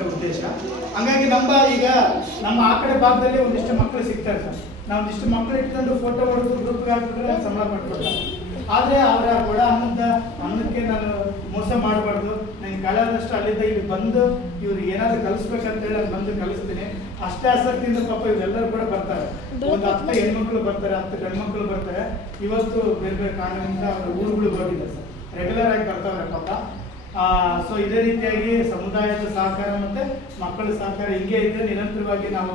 ಮುಖ್ಯ ಉದ್ದೇಶ. ಹಂಗಾಗಿ ಈಗ ನಮ್ಮ ಆ ಕಡೆ ಭಾಗದಲ್ಲಿ ಒಂದಿಷ್ಟು ಮಕ್ಕಳು ಸಿಗ್ತಾರೆ ಸರ್. ನಾವು ಒಂದಿಷ್ಟು ಮಕ್ಕಳು ಇಟ್ಕೊಂಡು ಫೋಟೋ ಹೊಡೆದು ಗ್ರೂಪ್ಗೆ ಹಾಕಿದ್ರೆ ಸಂಬಳ ಪಡ್ಕೊಡ್ತಾರೆ. ಆದರೆ ಅವರ ಕೊಡ ಅನ್ನಕ್ಕೆ ನಾನು ಮೋಸ ಮಾಡಬಾರ್ದು. ನಂಗೆ ಕಳೆದಷ್ಟು ಅಲ್ಲಿಂದ ಇಲ್ಲಿ ಬಂದು ಇವ್ರು ಏನಾದರೂ ಕಲಿಸ್ಬೇಕಂತೇಳಿ ಅಲ್ಲಿ ಬಂದು ಕಲಿಸ್ತೀನಿ. ಅಷ್ಟೇ ಆಸಕ್ತಿಯಿಂದ ಪಾಪ ಇವರೆಲ್ಲರೂ ಕೂಡ ಬರ್ತಾರೆ. ಒಂದು 10 ಹೆಣ್ಮಕ್ಳು ಬರ್ತಾರೆ, 10 ಗಂಡ್ಮಕ್ಳು ಬರ್ತಾರೆ. ಇವತ್ತು ಬೇರೆ ಬೇರೆ ಕಾರಣದಿಂದ ಅವರ ಊರುಗಳು ಹೋಗಿದ್ದಾರೆ ಸರ್, ರೆಗ್ಯುಲರ್ ಆಗಿ ಬರ್ತಾವ್ರೆ ಪಾಪ. ಸೊ ಇದೇ ರೀತಿಯಾಗಿ ಸಮುದಾಯದ ಸಹಕಾರ ಮತ್ತು ಮಕ್ಕಳ ಸಹಕಾರ ಹಿಂಗೆ ಇದ್ದರೆ ನಿರಂತರವಾಗಿ ನಾವು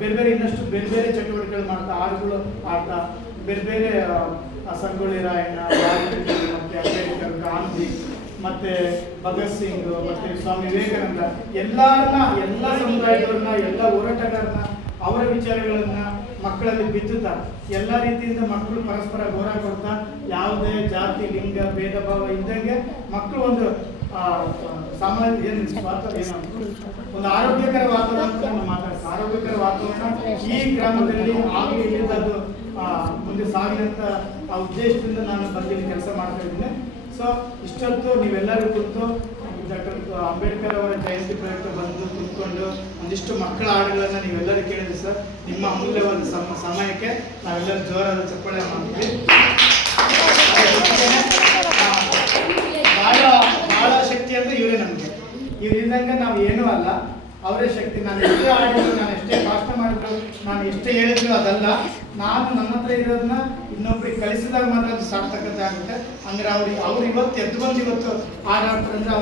ಬೇರೆ ಬೇರೆ ಇನ್ನಷ್ಟು ಬೇರೆ ಬೇರೆ ಚಟುವಟಿಕೆಗಳು ಮಾಡ್ತಾ, ಹಾಡುಗಳು ಆಡ್ತಾ, ಬೇರೆ ಬೇರೆ ಸಂಗೊಳ್ಳಿ ರಾಯಣ್ಣ, ಮತ್ತು ಅಂಬೇಡ್ಕರ್, ಗಾಂಧಿ, ಮತ್ತು ಭಗತ್ ಸಿಂಗ್, ಮತ್ತು ಸ್ವಾಮಿ ವಿವೇಕಾನಂದ, ಎಲ್ಲ ಸಮುದಾಯದವ್ರನ್ನ, ಎಲ್ಲ ಹೋರಾಟಗಾರನ್ನ, ಅವರ ವಿಚಾರಗಳನ್ನ ಮಕ್ಕಳಲ್ಲಿ ಬಿತ್ತುತ್ತಾ ಎಲ್ಲ ರೀತಿಯಿಂದ ಮಕ್ಕಳು ಪರಸ್ಪರ ಗೌರವ ಕೊಡ್ತಾ, ಯಾವುದೇ ಜಾತಿ ಲಿಂಗ ಭೇದ ಭಾವ ಇದ್ದಂಗೆ ಮಕ್ಕಳು ಒಂದು ಒಂದು ಆರೋಗ್ಯಕರ ವಾತಾವರಣ ಮಾತಾಡ್ತಾರೆ. ಆರೋಗ್ಯಕರ ವಾತಾವರಣ ಈ ಗ್ರಾಮದಲ್ಲಿ ಆಗಲಿ ಇಲ್ಲದದ್ದು ಮುಂದೆ ಸಾಗಿದಂತ ಆ ಉದ್ದೇಶದಿಂದ ನಾನು ಬಂದಿಲ್ಲಿ ಕೆಲಸ ಮಾಡ್ತಾ ಇದ್ದೀನಿ. ಸೊ ಇಷ್ಟೊತ್ತು ನೀವೆಲ್ಲರೂ ಕುರಿತು ಡಾಕ್ಟರ್ ಅಂಬೇಡ್ಕರ್ ಅವರ ಜಯಂತಿ ಪ್ರಯುಕ್ತ ಬಂದು ಕುತ್ಕೊಂಡು ಒಂದಿಷ್ಟು ಮಕ್ಕಳ ಹಾಡುಗಳನ್ನು ನೀವೆಲ್ಲರೂ ಕೇಳಿದ್ರಿ ಸರ್. ನಿಮ್ಮ ಅಮೂಲ್ಯವಾದ ಸಮಯಕ್ಕೆ ನಾವೆಲ್ಲರೂ ಜೋರಾದ ಚಪ್ಪಾಳೆ ಮಾಡ್ತೀವಿ. ಬಹಳ ಶಕ್ತಿ ಅಂದ್ರೆ ಇವರೇ ನಮಗೆ. ಇವರಿಂದಂಗೆ ನಾವು ಏನೂ ಅಲ್ಲ, ಅವರೇ ಶಕ್ತಿ. ನಾನು ಎಷ್ಟೇ ಆಡಿದ್ರು, ನಾನು ಎಷ್ಟೇ ಭಾಷಣ ಮಾಡಿದ್ರು, ನಾನು ಎಷ್ಟೇ ಹೇಳಿದ್ರು ಅದಲ್ಲ. ನಾನು ನನ್ನ ಹತ್ರ ಇರೋದನ್ನ ಇನ್ನೊಬ್ರಿಗೆ ಕಲಿಸಿದಾಗ ಮಾತ್ರ ಅದು ಸಾರ್ಥಕತೆ ಆಗುತ್ತೆ. ಅಂದ್ರೆ ಅವ್ರು ಇವತ್ತು ಎದ್ದು ಬಂದು ಇವತ್ತು ಹಾಡಾಡ್ತಾರೆ ಅಂದ್ರೆ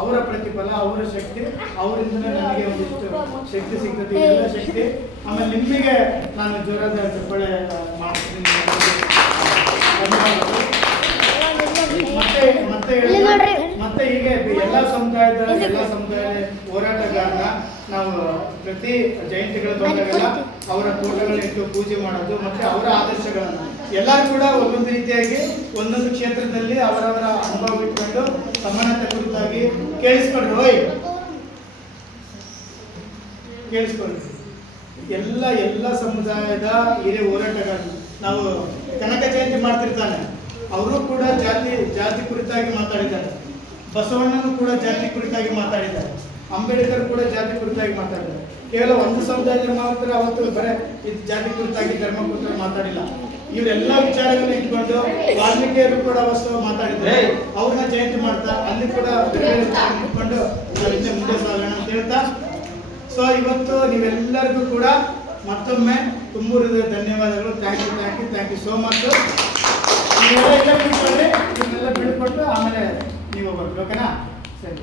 ಅವರ ಪ್ರತಿಫಲ, ಅವರ ಶಕ್ತಿ, ಅವರಿಂದಲೇ ನನಗೆ ಒಂದಿಷ್ಟು ಶಕ್ತಿ ಸಿಗ್ತದೆ. ಎಲ್ಲ ಶಕ್ತಿ. ಆಮೇಲೆ ನಿಮಗೆ ನಾನು ಜೋರಾದ ಚಪ್ಪಾಳೆ ಮಾಡ್ತೀನಿ. ಮತ್ತೆ ಹೀಗೆ ಎಲ್ಲ ಸಮುದಾಯದ ಹೋರಾಟಗಾರನ ನಾವು ಪ್ರತಿ ಜಯಂತಿಗಳ ಬಂದಾಗೆಲ್ಲ ಅವರ ಫೋಟೋಗಳನ್ನಿಟ್ಟು ಪೂಜೆ ಮಾಡೋದು, ಮತ್ತೆ ಅವರ ಆದರ್ಶಗಳನ್ನು ಎಲ್ಲರೂ ಕೂಡ ಒಂದೊಂದು ರೀತಿಯಾಗಿ ಒಂದೊಂದು ಕ್ಷೇತ್ರದಲ್ಲಿ ಅವರವರ ಅನುಭವ ಇಟ್ಕೊಂಡು ಸಮಾನತೆ ಕುರಿತಾಗಿ ಕೇಳಿಸ್ಕೊಂಡ್ರು. ಕೇಳಿಸ್ಕೊಂಡ್ರು ಎಲ್ಲ ಸಮುದಾಯದ ಹಿರಿಯ ಹೋರಾಟಗಾರರು. ನಾವು ಕನಕ ಜಯಂತಿ ಮಾಡ್ತಿರ್ತಾನೆ, ಅವರು ಕೂಡ ಜಾತಿ ಕುರಿತಾಗಿ ಮಾತಾಡಿದ್ದಾರೆ. ಬಸವಣ್ಣನು ಕೂಡ ಜಾತಿ ಕುರಿತಾಗಿ ಮಾತಾಡಿದ್ದಾರೆ. ಅಂಬೇಡ್ಕರ್ ಕೂಡ ಜಾತಿ ಕುರಿತಾಗಿ ಮಾತಾಡಿದ್ದಾರೆ. ಕೇವಲ ಒಂದು ಸಮುದಾಯದಲ್ಲಿ ಮಾತ್ರ ಅವತ್ತು ಬರೇ ಇದು ಜಾತಿ ಕುರಿತಾಗಿ, ಧರ್ಮ ಕುರಿತಾಗಿ ಮಾತಾಡಿಲ್ಲ. ಇವರೆಲ್ಲ ವಿಚಾರಗಳನ್ನ ಇಟ್ಕೊಂಡು ವಾಲ್ಮೀಕಿಯರು ಕೂಡ ಅವತ್ತು ಮಾತಾಡಿದ್ದಾರೆ. ಅವ್ರನ್ನ ಜಯಂತಿ ಮಾಡ್ತಾ ಅಲ್ಲಿ ಕೂಡ ಇಟ್ಕೊಂಡು ಮುಂದೆ ಸಾಗೋಣ ಅಂತ ಹೇಳ್ತಾ, ಸೊ ಇವತ್ತು ನೀವೆಲ್ಲರಿಗೂ ಕೂಡ ಮತ್ತೊಮ್ಮೆ ತುಂಬ ಧನ್ಯವಾದಗಳು. Thank you so much. ನೀವೆಲ್ಲ ಬಿಡ್ಕೊಟ್ಟು ಆಮೇಲೆ ನೀವು ಬರ್ಬೇಕು, ಓಕೆನಾ? ಸರಿ.